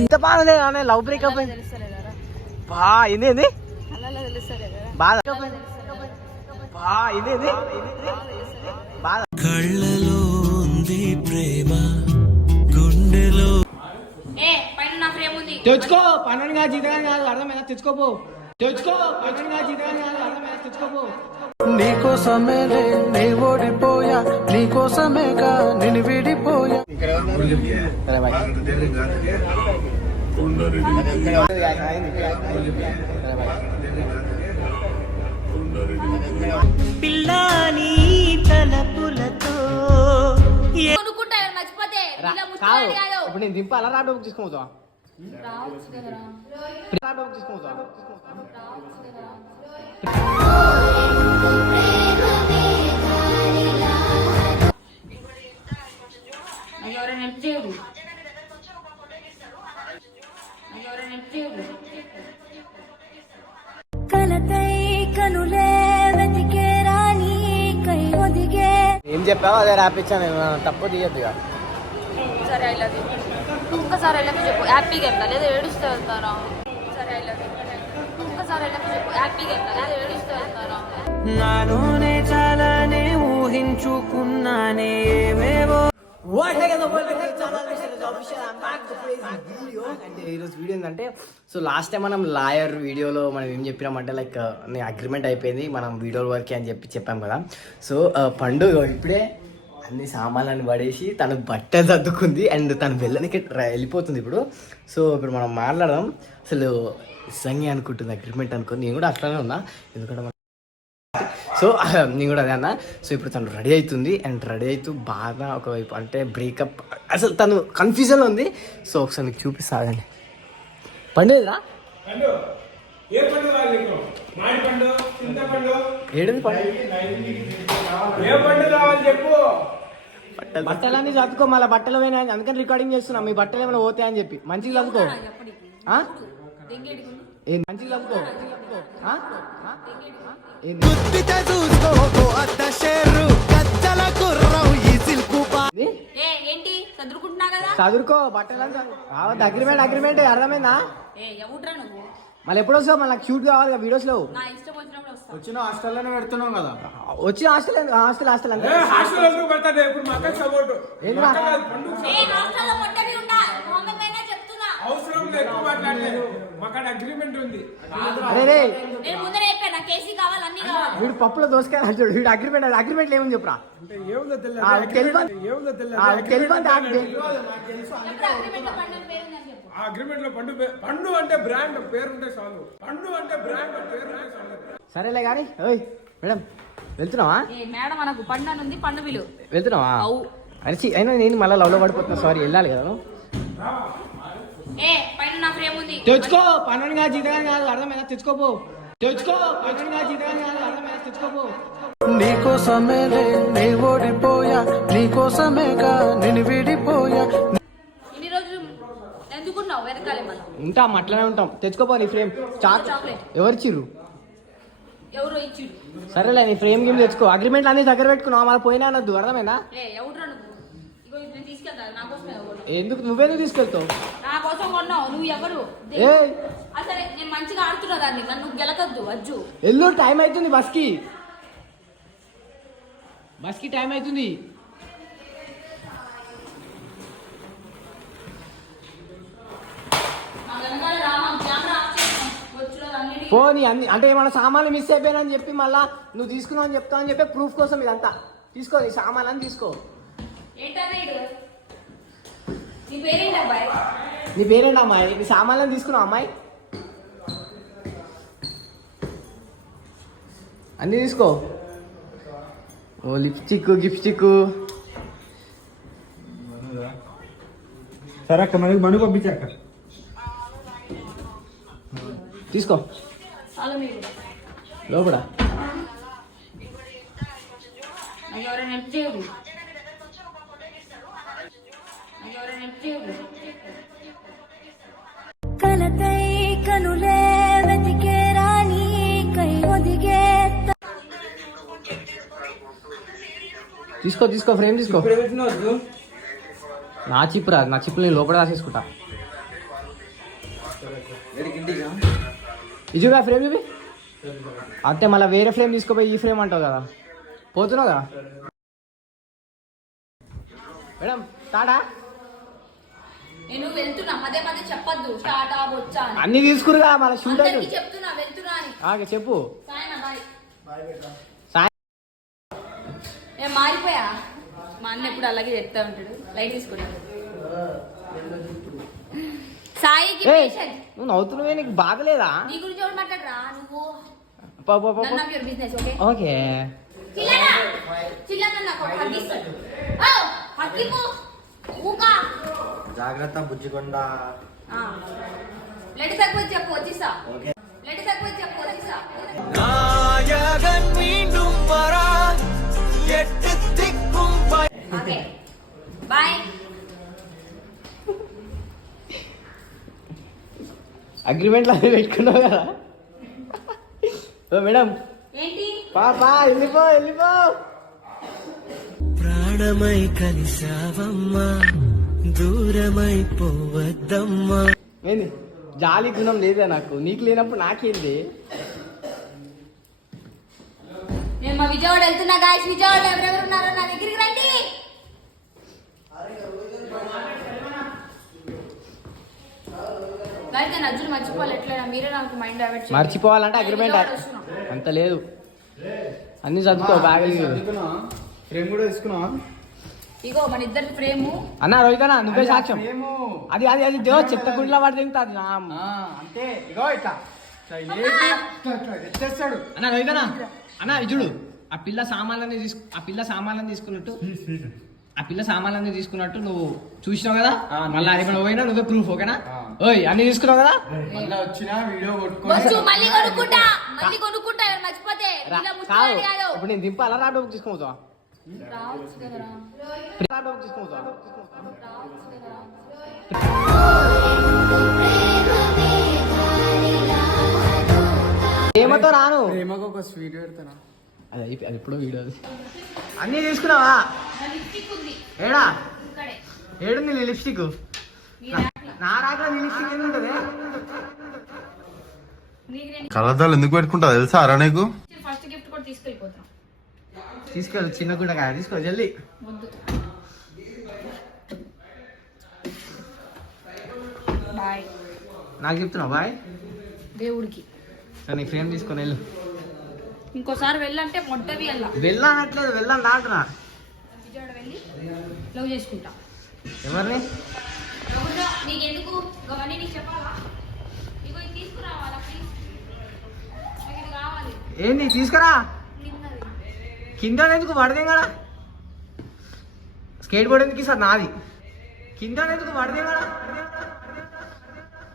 ఇంత love breakup అయింది. బా బాధ. బా బాధ. కళ్ళలో ఉంది ప్రేమ గుండెలో తెచ్చుకో పన్నెండు కాదు జీతగాని కాదు అర్థమైనా తెచ్చుకోపో. తెచ్చుకో పన్నెండు కాదు జీతగాని కాదు అర్థమైనా తెచ్చుకోపో. నీకోసమేలే నే ఓడిపోయా నీకోసమేగా నేను విడిపోయా. పిల్లాని తలపులతో కాదు. ఇప్పుడు నేను దింపాలా రా బుక్ తీసుకోవచ్చా రావచ్చు ఎవరైనా హెల్ప్ చేయరు ఎవరైనా హెల్ప్ చేయరు కలతై కనులే వెతికే కై ఒదిగే ఏం చెప్పావు? అదే రాపిచ్చాను తప్పు తీయద్దు ఇక. సరే ఐ లవ్ యూ ఒక్కసారి ఐ లవ్ యూ చెప్పు. హ్యాపీగా వెళ్తా. లేదా ఏడుస్తూ వెళ్తారా? సరే ఐ లవ్ యూ ఒక్కసారి ఐ లవ్ యూ చెప్పు. హ్యాపీగా వెళ్తా. లేదా ఏడుస్తూ వెళ్తారా? నాలోనే చాలానే ఊహించుకున్నానే అంటే ఈరోజు వీడియో ఏంటంటే సో లాస్ట్ టైం మనం లాయర్ వీడియోలో మనం ఏం చెప్పినామంటే లైక్ అగ్రిమెంట్ అయిపోయింది మనం వీడియోల వరకే అని చెప్పి చెప్పాం కదా. సో పండుగ ఇప్పుడే అన్ని సామాన్లను పడేసి తను బట్టలు సర్దుకుంది అండ్ తను వెళ్ళనికి వెళ్ళిపోతుంది ఇప్పుడు. సో ఇప్పుడు మనం మాట్లాడదాం. అసలు నిజంగా అనుకుంటుంది అగ్రిమెంట్ అనుకుని నేను కూడా అట్లానే ఉన్నా. ఎందుకంటే సో నేను కూడా అదే అన్న. సో ఇప్పుడు తను రెడీ అవుతుంది అండ్ రెడీ అవుతూ బాగా ఒకవైపు అంటే బ్రేకప్ అసలు తను కన్ఫ్యూజన్ ఉంది. సో ఒకసారి నీకు చూపిస్తాగండి పండేదిరా ఏ పండు కావాలి నీకు? మామిడి పండు చింతపండు ఏడుది పండు? ఏ పండు కావాలి చెప్పు. బట్టలన్నీ చదువుకో మళ్ళీ బట్టలు పోయినా అందుకని రికార్డింగ్ చేస్తున్నాం. మీ బట్టలు ఏమైనా పోతాయని చెప్పి. మంచిగా చదువుకో. చదువుకో ఏంటి? చదువుకుంటున్నా కదా? బట్టలు కావద్దు అగ్రిమెంట్ అగ్రిమెంట్ అర్థమైందా? ఏ ఎవడ్రా నువ్వు? మళ్ళీ ఎప్పుడు వస్తావు? మళ్ళీ షూట్ కావాలి వీడియోస్లో. నా ఇష్టం వచ్చినప్పుడు వస్తా. వచ్చిన హాస్టల్లోనే పెడుతున్నాం కదా. వచ్చి హాస్టల్ హాస్టల్ హాస్టల్ అంతే. ఏ హాస్టల్ ఎందుకు పెడతాడు ఇప్పుడు మా అక్క సపోర్ట్. ఏంటి మా- పండు ఏ హాస్టల్లో మొట్టవి ఉన్నా మొహమ్మద్ అయినా చెప్తున్నా అవసరం లేదు ఎక్కువ మాట్లాడలేదు. మాకాడ అగ్రిమెంట్ ఉంది. నేను ముందరే చెప్పాను నాకు కేసీ కావాలి అన్ని కావాలి. వీడు పప్పులో దోసకాయ వీడు అగ్రిమెంట్ అగ్రిమెంట్ ఏమని చెప్పరా. అంటే ఏముందో ఆ, అగ్రిమెంట్లో లో పండు పండు అంటే బ్రాండ్ పేరుంటే చాలు. పండు అంటే బ్రాండ్ పేరుంటే చాలు. సరేలే కానీ ఓయ్ మేడం వెళ్తున్నావా? ఏ మేడం అనకు పండు అని ఉంది పండు విలు. వెళ్తున్నావా? అవు. అరిచి అయినా నేను మళ్ళీ లవ్లో పడిపోతున్నా సారీ వెళ్ళాలి కదా. ఏ తెచ్చుకో పన్నెండుగా జీతగాని కాదు అర్థమైనా తెచ్చుకోపో. తెచ్చుకో పన్నెండుగా జీతగాని కాదు అర్థమైనా తెచ్చుకోపో. నీకోసమేలే నే ఓడిపోయా. నీకోసమేగా నేను విడిపోయా. ఇన్ని రోజులు ఎందుకున్నావు వెనకాలే మళ్ళీ ఉంటాం అట్లనే ఉంటాం. తెచ్చుకోపో నీ ఫ్రేమ్. చాక్. చాక్లెట్. ఎవరిచ్చిర్రు ఎవరో ఇచ్చిడు సరేలే నీ ఫ్రేమ్ గిమ్ తెచ్చుకో. అగ్రిమెంట్ అన్ని దగ్గర పెట్టుకున్నావు మళ్ళీ పోయినా అనొద్దు. అర్థమైందా? ఏ ఎవడ్రా ఎందుకు? నువ్వెందుకు తీసుకెళ్తావు? నా కోసం కొన్నావు. నువ్వు ఎవరు? ఏ అసలు నేను మంచిగా ఆడుతున్నా దాన్ని. నన్ను గెలకద్దు అజ్జు. ఎల్లు టైం అవుతుంది బస్కి. బస్కి టైం అవుతుంది పోనీ అన్ని అంటే ఏమైనా సామాన్లు మిస్ అయిపోయినని చెప్పి మళ్ళా నువ్వు తీసుకున్నావు అని చెప్తావు అని చెప్పి ప్రూఫ్ కోసం ఇదంతా. తీసుకో నీ సామాన్లు అని తీసుకో. నీ పేరేంటి అమ్మాయి? నీ సామాన్లను తీసుకున్నావు అమ్మాయి? అన్నీ తీసుకో. ఓ లిప్స్టిక్ గిప్స్టిక్. సరే అక్క మనకి మను పంపించాక తీసుకో. నాకు ఎవరైనా హెల్ప్ చేయరు. తీసుకో తీసుకో ఫ్రేమ్ తీసుకో. నా చిప్ రా నా చిప్ నేను లోపల రాసేసుకుంటా. ఇదిగా ఫ్రేమ్ ఇవి అంతే మళ్ళీ వేరే ఫ్రేమ్ తీసుకోపోయి ఈ ఫ్రేమ్ అంటావు కదా. పోతున్నావు కదా? మేడం టాటా నేను వెళ్తున్నా పదే పదే చెప్పొద్దు. అవ్వచ్చా అని. అన్ని తీసుకురుగా మళ్ళీ షూట్ చెప్తున్నా వెళ్తున్నా చెప్పు. సాయన బాయ్. సాయం నేను మారిపోయా? మా అన్న ఎప్పుడు అలాగే చెప్తా ఉంటాడు. లైట్ తీసుకుంటాడు సాయికి నువ్వు నవ్వుతున్నావే నీకు బాగలేదా? నీ గురించి ఎవరు మాట్లాడరా? నువ్వు. Business okay. ఓకే చిల్లనా చిల్లనా నాకు హగ్గిస్తాడు ఓ హగ్గిపు ఊకా. జాగ్రత్త బుజ్జికొండ లెట్ తక్కువ చెప్పు వచ్చిస్తా. లెట్ తక్కువ చెప్పు వచ్చిస్తా. ఓకే. బాయ్. అగ్రిమెంట్లో అవి పెట్టుకున్నావు కదా. ఓ మేడం. ఏంటి? పా పా వెళ్ళిపో వెళ్ళిపో. ప్రాణమై కలిసావమ్మా దూరమైపోవద్దమ్మా ఏంది? జాలి గుణం లేదా నాకు. నీకు లేనప్పుడు నాకేంది? నేను మా విజయవాడ వెళ్తున్నా గాయస్ విజయవాడ ఎవరెవరు ఉన్నారో నా దగ్గరికి రండి గాయస్ నేను అర్జున్ మర్చిపోవాలి ఎట్లయినా మీరే నాకు మైండ్ డైవర్ట్ చేయండి. మర్చిపోవాలంటే అగ్రిమెంట్. అంత లేదు. అన్ని చదువుకో బ్యాగులు ఫ్రేమ్ కూడా తీసుకున్నావా? ఇగో మన ఇద్దరి ఫ్రేము. అన్న రోహితనా నువ్వే సాక్ష్యం. అది అది అది దేవ చెత్త గుండెలో పడి తింటుంది నా అంతే. ఇగో ఇట్లా. ఎత్తేస్తాడు అన్న. రోహితనా అన్న ఇది చూడు ఆ పిల్ల సామాన్లన్నీ తీసుకు ఆ పిల్ల సామాన్లను తీసుకున్నట్టు ఆ పిల్ల సామాన్లన్నీ తీసుకున్నట్టు నువ్వు చూసినావు కదా? మళ్ళీ అది కూడా పోయినా నువ్వే ప్రూఫ్ ఓకేనా? ఓయ్ అన్ని తీసుకున్నావు కదా? మళ్ళీ వచ్చిన వీడియో వచ్చు కొట్టుకొని మళ్ళీ కొనుక్కుంటా మళ్ళీ కొనుక్కుంటా ఎవరు మర్చిపోతే. ఇప్పుడు నేను దింపాలా? రాబోకు తీసుకుపోతావా రావచ్చు కదరా ప్రేమతో రాను. ప్రేమకు ఒక స్వీట్ పెడతానా? అది అయిపోయి అది ఎప్పుడో వీడియో అన్నీ తీసుకున్నావా? ఏడా? ఏడుంది నీ లిప్స్టిక్? లిప్స్టిక్ ఎందుకు పెట్టుకుంటా తెలుసా అరా నీకు? ఫస్ట్ గిఫ్ట్ కూడా తీసుకెళ్ళిపోతాం. తీసుకెళ్ళు చిన్న కూడా కాదు తీసుకో జల్దీ. వద్దు. బాయ్. నాకు చెప్తున్నావు బాయ్? దేవుడికి. సరే నీ ఫ్రేమ్ తీసుకొని వెళ్ళు. ఇంకోసారి వెళ్ళంటే మొట్టవి వెళ్ళా వెళ్ళనట్లేదు వెళ్ళాను విజయవాడ వెళ్ళి లవ్ చేసుకుంటా. ఎవరిని? నీకెందుకు? అవన్నీ నీకు చెప్పాలా? ఇగో ఇది తీసుకురావాలా ప్లీజ్ నాకు ఇది కావాలి. ఏంది తీసుకురా? కింద ఎందుకు? పడదేం కదా? స్కేట్ బోర్డ్ ఎందుకు సార్ నాది. కింద ఎందుకు? పడదేం కదా?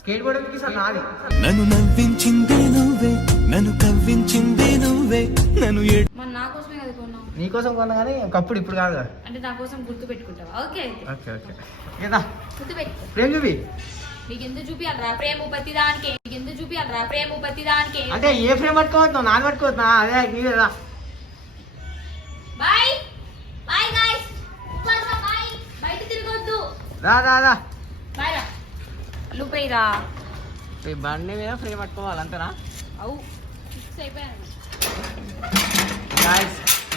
స్కేట్ బోర్డ్ ఎందుకు సార్ నాది. నన్ను నవ్వించిందే నువ్వే నన్ను కవ్వించిందే నువ్వే నన్ను నా కోసమే కదా కొన్నావు? నీకోసం కొన్నా కానీ ఒకప్పుడు ఇప్పుడు కాదు కదా అంటే నా కోసం గుర్తు పెట్టుకుంటావా? ఓకే అయితే ఓకే ఓకే. ఏదా గుర్తు పెట్టుకో చూపి. నీకు ఎందుకు చూపియాలరా ప్రేమ ప్రతి దానికి. నీకు ఎందుకు చూపియాలరా ప్రేమ ప్రతి దానికి. అంటే ఏ ఫ్రేమ్ పట్టుకోవద్దు? నాది పట్టుకోవద్దు. అదే బాయ్. Bye bye. బయట తిరగొద్దు. రా. రా. బాయ్ బండి మీద ఫ్రేమ్ పట్టుకోవాలి అంతేనా? అవు. ఫిక్స్ అయిపోయాను.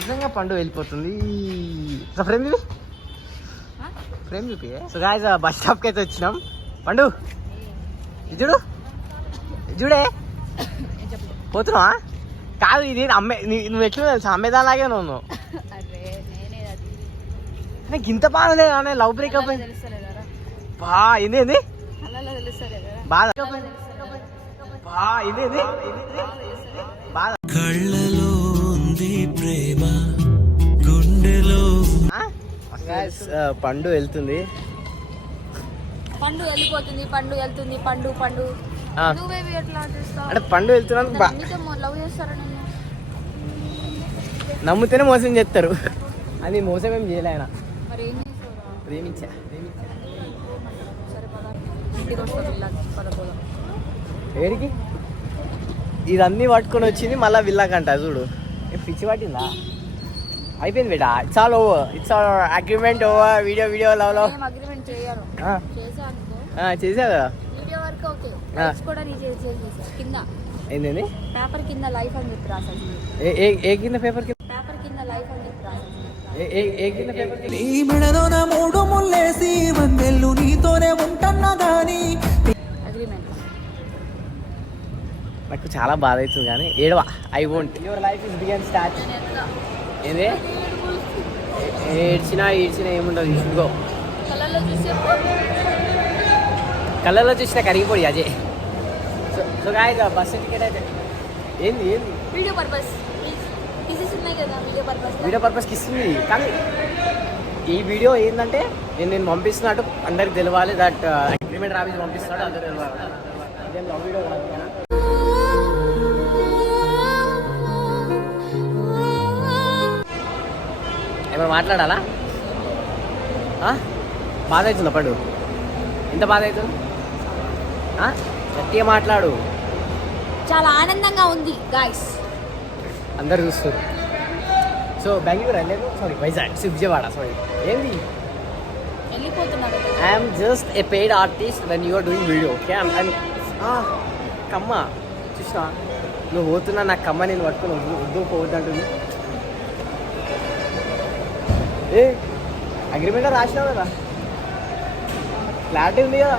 నిజంగా పండు వెళ్ళిపోతుంది. సో ఫ్రేమ్ చూపి? ఫ్రేమ్ చూపి సో గాయస్ బస్ స్టాప్కి అయితే వచ్చినాం. పండు ఇది చూడు. ఇది చూడే. పోతున్నావా? కాదు ఇది అమ్మే నువ్వు ఎట్లా తెలుసు? అమ్మేదాలాగే నువ్వు. అరే నేనే అది. నాకు ఇంత బాధ లేదా లవ్ బ్రేకప్ బా ఏంది ఏంది? బాధ బా ఏంది ఏంది? పండు వెళ్తుంది. పండు వెళ్ళిపోతుంది పండు వెళ్తుంది పండు పండు. నువ్వేవి ఎట్లా అంటే పండు వెళ్తున్నాను లవ్ నమ్మితేనే మోసం చేస్తారు. అది మోసం ఏం చేయలే ఆయన. ప్రేమించా పోదాం. ఏడికి ఇదన్నీ పట్టుకొని వచ్చింది మళ్ళీ విల్లాకంట చూడు. పిచ్చి పట్టిందా? అయిపోయింది బేటా it's all over it's all agreement over video video love love చేసా చేసావు కదా? వీడియో వరకు ఓకే. ఆ. లైక్స్ కూడా నీ చేసి చేసేసా కింద. ఏంటండి పేపర్ కింద లైఫ్ అని చెప్పి రాసాను ఏ కింద పేపర్ కింద? పేపర్ కింద లైఫ్ అని చెప్పి రాసాను ఏ- ఏ ఏ కింద పేపర్ కింద? నీ మెడలోన మూడు ముల్లేసి వందెల్లు నీతోనే ఉంటన్నా గాని. అగ్రిమెంట్ నాకు చాలా బాధ అవుతుంది కానీ ఏడవా. I won't your life is begun start ఏంది? ఏడ్చినా ఏడ్చినా ఏముండదు యూ షుడ్ గో కళ్ళల్లో చూసి కళ్ళలో చూసినా కరిగిపోయి Ajay. So so guys bus ticket అయితే ఏంది ఏంది? Video purpose video purpose video పర్పస్కి ఇస్తుంది. కానీ ఈ వీడియో ఏంటంటే నేను నేను పంపిస్తున్నట్టు అందరికి తెలవాలి దట్ అగ్రిమెంట్ రాపించి పంపిస్తున్నాడు అందరు లవ్ వీడియో ఏమైనా మాట్లాడాలా? బాధ అవుతుందా పడు. ఎంత బాధ అవుతుంది? గట్టిగా మాట్లాడు. చాలా ఆనందంగా ఉంది గాయస్ అందరు చూస్తారు సో బెంగళూరు వెళ్ళలేదు? Sorry Vizag. So Vijayawada sorry ఏంది? వెళ్ళిపోతున్నాడు I'm just a paid artist when you're doing video okay కమ్మ. చూసినా నువ్వు పోతున్నా నాకు కమ్మ నేను పట్టుకుని వద్దు వద్దు పోవద్దు అంటుంది. ఏ అగ్రిమెంట్ రాసినావు కదా? క్లారిటీ ఉంది కదా?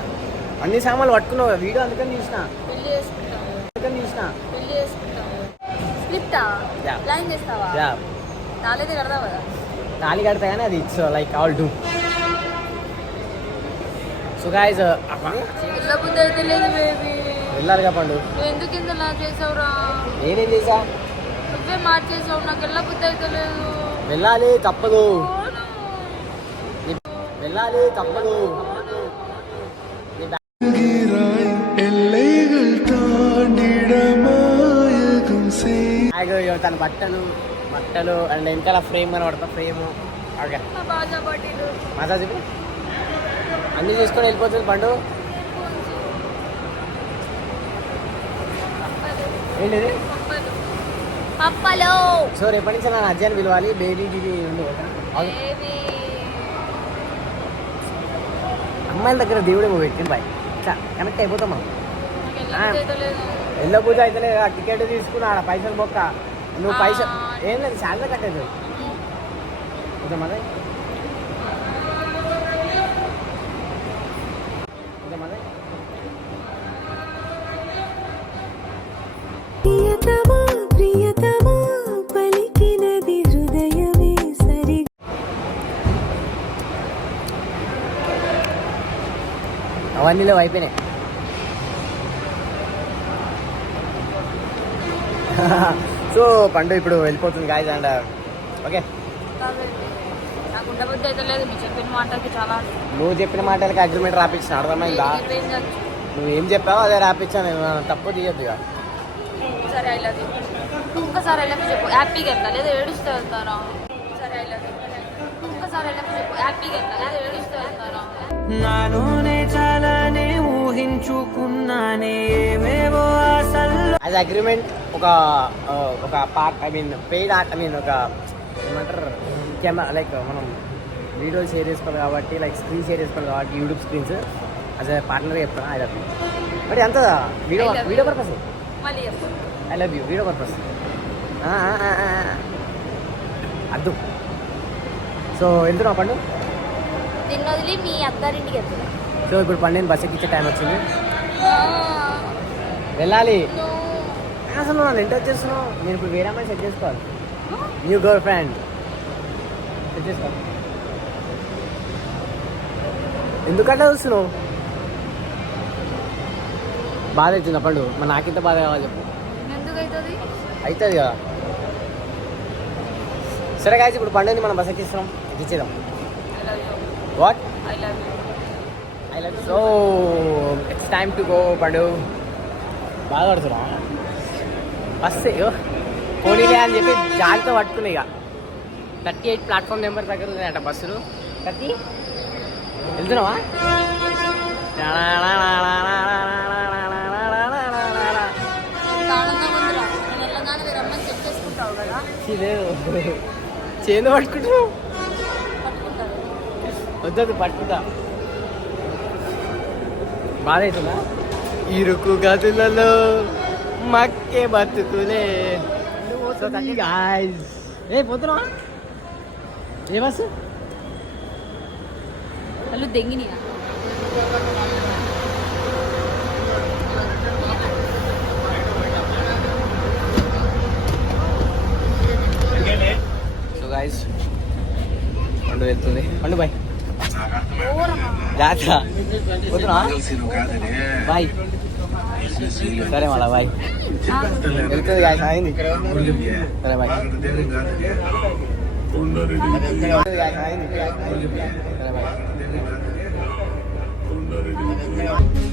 అన్ని సామాన్లు పట్టుకున్నావు కదా వీడియో అందుకని చూసిన అందుకని చేస్తావా? కదా తాళి కడతా కానీ అది it's like all do so guys వెళ్ళాలిగా Pandu. ఎందుకు చేసావురా? నేనేం చేసా? నువ్వే మార్చేసావు నాకు అయితే లేదు. వెళ్ళాలి తప్పదు. వెళ్ళాలి తప్పదు తన బట్టలు బట్టలు అండ్ ఇంకా ఫ్రేమ్ అని పడతా ఫ్రేమ్ మసాజ్ అన్నీ చూసుకొని వెళ్ళిపోతుంది పండు ఏంటిది సో రేపటి నుంచి నా అజ్జాన్ని పిలవాలి బేబీ టీవీ ఉంది అమ్మాయిల దగ్గర దేవుడే పెట్టింది బాయ్. ఇట్లా కనెక్ట్ అయిపోతాం మనం. ఎల్ల బుద్ధి అయితే టికెట్ తీసుకుని ఆడ పైసలు బొక్క నువ్వు పైసలు. ఏం లేదు శాలరీ కట్టేది? కొంచెం అవన్నీ లేవు అయిపోయినాయి. సో పండు ఇప్పుడు వెళ్ళిపోతుంది గాయస్ అండ్ ఓకే నువ్వు చెప్పిన మాటలకి అగ్రిమెంట్ రాపించిన అర్థమైందా. నువ్వు ఏం చెప్పావో అదే రాపించాను నేను తప్పు తీయద్దు ఇక. సరే ఐ లవ్ యూ. ఒక్కసారి ఐ లవ్ యూ చెప్పు హ్యాపీగా వెళ్తా లేదా ఏడుస్తూ వెళ్తారా? సరే ఐ లవ్ యూ. ఒక్కసారి ఐ లవ్ యూ చెప్పు హ్యాపీగా వెళ్తా లేదా ఏడుస్తూ వెళ్తారా? నాలోనే చాలానే ఊహించుకున్నానే ఏవేవో యాజ్ అగ్రిమెంట్ ఒక ఒక part I mean paid art I mean ఒక ఏమంటారు కెమెరా లైక్ మనం వీడియో షేర్ చేసుకోవాలి కాబట్టి లైక్ స్క్రీన్ షేర్ చేసుకోవాలి కాబట్టి YouTube screens as a partner చెప్తాను ఐ లవ్ యూ మరి అంత video I love you. Video purpose I love you video purpose Addu. So వెళ్తున్నావు పండు? వదిలి మీ అత్తారింటికి వెళ్తున్నా. సో ఇప్పుడు పండు నేను బస్ ఎక్కించే టైం వచ్చింది వెళ్ళాలి. అసలు నన్ను ఎంటర్ చేస్తున్నావు నేను ఇప్పుడు వేరే అమ్మాయి సెట్ చేసుకోవాలి. న్యూ గర్ల్ ఫ్రెండ్ సెట్ చేసుకో ఎందుకంటే చూస్తున్నావు? బాధ అవుతుంది పండు మరి నాకింత బాధ కావాలి చెప్పు. అవుతుంది కదా. సరే కాదు ఇప్పుడు పండుగని మనం bus ఎక్కించేద్దాం love you what I love I love so it's time to go Pandu బాగా పడుతున్నా బస్ పోనీలే అని చెప్పి జాలితో పట్టుకున్నాయి ఇక థర్టీ ఎయిట్ ప్లాట్ఫామ్ నెంబర్ దగ్గర ఉన్నాయట బస్సులు. థర్టీ? వెళ్తున్నావా? ఆనందంగా ఉందిరా వద్దదు పట్టుకుంటా బాధ అవుతుందా ఇరుకు గదులలో మక్కే బతుకులే. ఏ పోతున్నా? ఏ బస్సు? వాళ్ళు దెంగినియా? సో గాయస్ పండు వెళ్తుంది. పండు బాయ్ జాగ్రత్త. బాయ్. సరే మళ్ళా బాయ్. వెళ్తుంది గాయస్ అయింది. సరే బాయ్.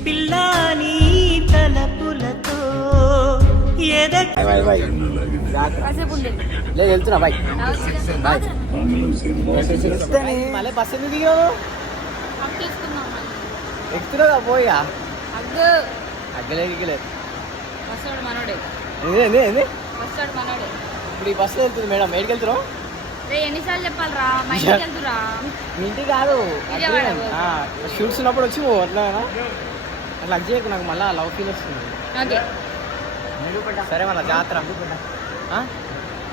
పిల్లాని తలపులతో లేదు వెళ్తున్నా బాయ్. బాయ్. మళ్ళీ బస్ ఎందుకు ఎక్కుతున్నావు పోయిగా హగ్ అగ్గలేదు ఎగ్గలేదు వస్తాడు మనోడే. ఏంది ఏంది ఏంది? వస్తాడు మనోడే. ఇప్పుడు ఈ బస్సులో వెళ్తుంది మేడం ఎక్కడికి వెళ్తున్నావు? రే ఎన్నిసార్లు చెప్పాలరా? మా ఇంటికి వెళ్తురా మీ ఇంటికి కాదు షూట్స్ ఉన్నప్పుడు వచ్చి అట్లా చేయకు నాకు మళ్ళీ లవ్ ఫీల్ వస్తుంది. ఓకే. సరే మళ్ళీ జాతర.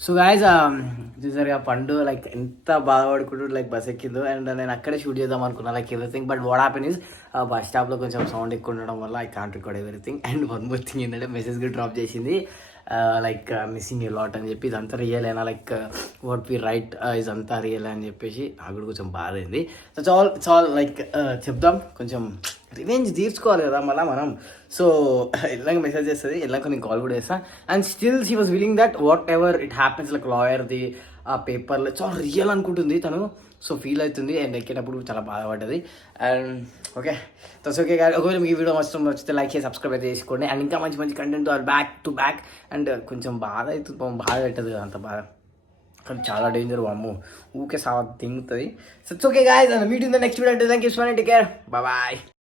సో గాయస్ చూసారుగా పండు లైక్ ఎంత బాధపడుకుంటూ లైక్ బస్ ఎక్కిందో అండ్ నేను అక్కడే షూట్ చేద్దాం అనుకున్నా like everything but what happen is bus స్టాప్లో కొంచెం సౌండ్ ఎక్కువ ఉండడం వల్ల I can't record everything and one more thing ఏంటంటే మెసేజ్ కూడా డ్రాప్ చేసింది. లైక్ మిస్సింగ్ ఏ లాట్ అని చెప్పి ఇదంతా రియల్ అయినా లైక్ వాట్ వి రైట్ ఇదంతా రియల్ అని చెప్పేసి నాకు కూడా కొంచెం బాధైంది. సో చాల్ చాల్ లైక్ చెప్దాం. కొంచెం రివెంజ్ తీర్చుకోవాలి కదా మళ్ళీ మనం. సో ఎల్లంగా మెసేజ్ చేస్తుంది. ఎల్లంగా నేను కాల్ కూడా చేస్తాను and still she was willing that whatever it happens like లాయర్ది ఆ పేపర్లో చాలా రియల్ అనుకుంటుంది తను. సో ఫీల్ అవుతుంది అండ్ ఎక్కేటప్పుడు చాలా బాధపడ్డది. అండ్ ఓకే తస్ ఓకే గారు ఒకవేళ మీకు ఈ వీడియో మొత్తం వచ్చితే లైక్ చేసి సబ్స్క్రైబ్ అయితే చేసుకోండి. అండ్ ఇంకా మంచి మంచి content back to back and కొంచెం బాధ అవుతుంది పాపం బాధ పెట్టదు అంత బాధ. కానీ చాలా డేంజర్ అమ్ము ఊకే సా తింగుతుంది so okay guys meet the next video thank you so much take care bye